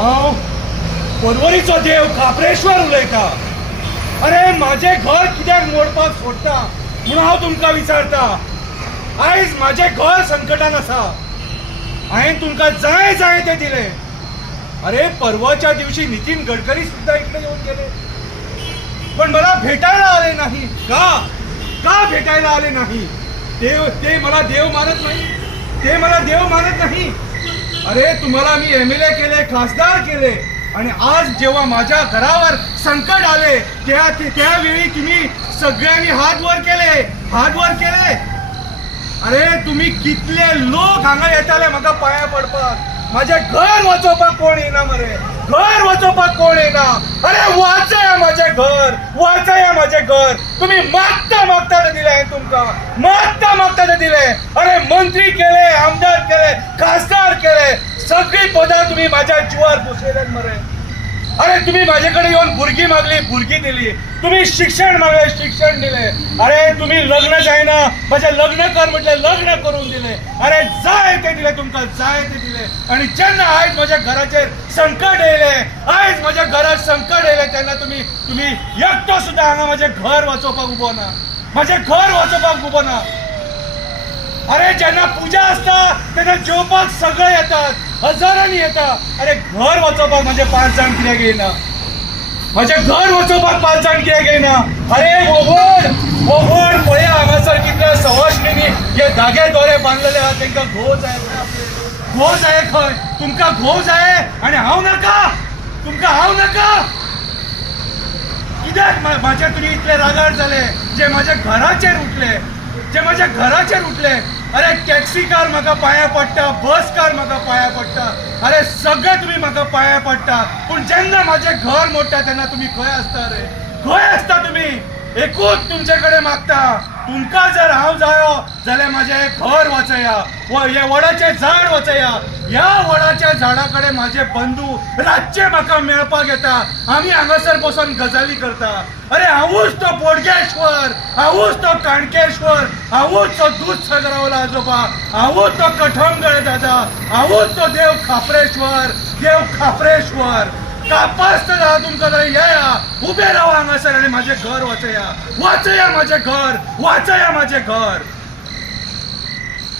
हांव परवरीचो देव खापरेश्वर उलयता. अरे माझे घर कित्याक मोडपाक सोडटा म्हणून हांव तुमकां विचारता. आयज माझे घर संकटान आसा. हांवें तुमकां जाय जाय तें दिलें. अरे परवाच्या दिवशी नितीन गडकरी सुद्धा इकडे येऊन गेले, पण मला भेटायला आले नाही. का भेटायला आले नाही? ते मला देव मानत नाही. ते मला देव मानत नाही. अरे तुम्हाला मी MLA केले, खासदार केले, आणि आज जेव्हा माझ्या घरावर संकट आले त्यावेळी तुम्ही सगळ्यांनी हात वर केले. अरे तुम्ही कितले लोक हांगा येताले म्हाका पाया पडपाक. माझे घर वाचोवपाक कोण येना मरे. घर वाचोवपाक कोण येना. अरे वाचया माझे घर. तुम्ही मागता ते दिले तुमका. मागता ते दिले. अरे मंत्री केले, आमदार केले, खासदार केले, सगळी पदां तुम्ही माझ्या जीवावर पुसलेले मरे. अरे तुम्ही माझ्याकडे येऊन भुरगी मागली, भुरगी दिली. तुम्ही शिक्षण मागले, शिक्षण दिले. अरे तुम्ही लग्न जायना, माझे लग्न कर म्हटले, लग्न करून दिले. अरे जाय ते दिले तुमका, जाय ते दिले. आणि जेन्ना आयज माझ्या घराचेर संकट येयले, आयज माझ्या घरात संकट येयले, तेन्ना तुम्ही एकटो सुद्धा हांगा माझे घर वाचोवपाक उबो ना. माझे घर वाचोवपाक उबो ना. अरे जेन्ना पूजा असता तेन्ना जेवपाक सगळे येतात, हजारांनी येतात. अरे घर वाचोवपाक माझे 5 जाण कित्याक येयना? माझे घर वाचोवपाक 5 जाण कित्याक येयना? अरे वोगोड पळया हांगासर कितले सवाशिणींनी हे धागे दोरे बांदलेले आहात. तांकां घोव जाय. घोव जाय खंय? तुमकां घोव जाय आनी हांव नाका? तुमकां हांव नाका? कित्याक म्हाजे तुमी इतले रागार जाले जे माझ्या घराचेर उठले. अरे टॅक्सी कार म्हाका पांया पडटा, बस कार म्हाका पांया पडटा. अरे सगळे तुम्ही म्हाका पांया पडटा. पूण जेन्ना माझे घर मोडटा तेन्ना तुम्ही खंय आसता रे? खंय आसता तुम्ही? एकूच तुमचे कडेन मागता. तुमकां जर हांव जायो जाल्यार माझे घर वाचया. हे वडाचे झाड वाचया. ह्या वडाच्या झाडा कडेन माझे बंधू रातचे म्हाका मेळपाक येता. आमी हांगासर बसून गजाली करता. अरे हांवूच तो बोडगेश्वर, हांवूच तो काणकेश्वर, हांवूच तो दूधसागरावला आजोबा, हांवूच तो कठमगड दादा, हांवूच तो देव खापरेश्वर. कापास्त जा तुमकां जाल्यार येया, उबे रावा हांगासर आनी माझे घर वाचया. वाचया माझे घर.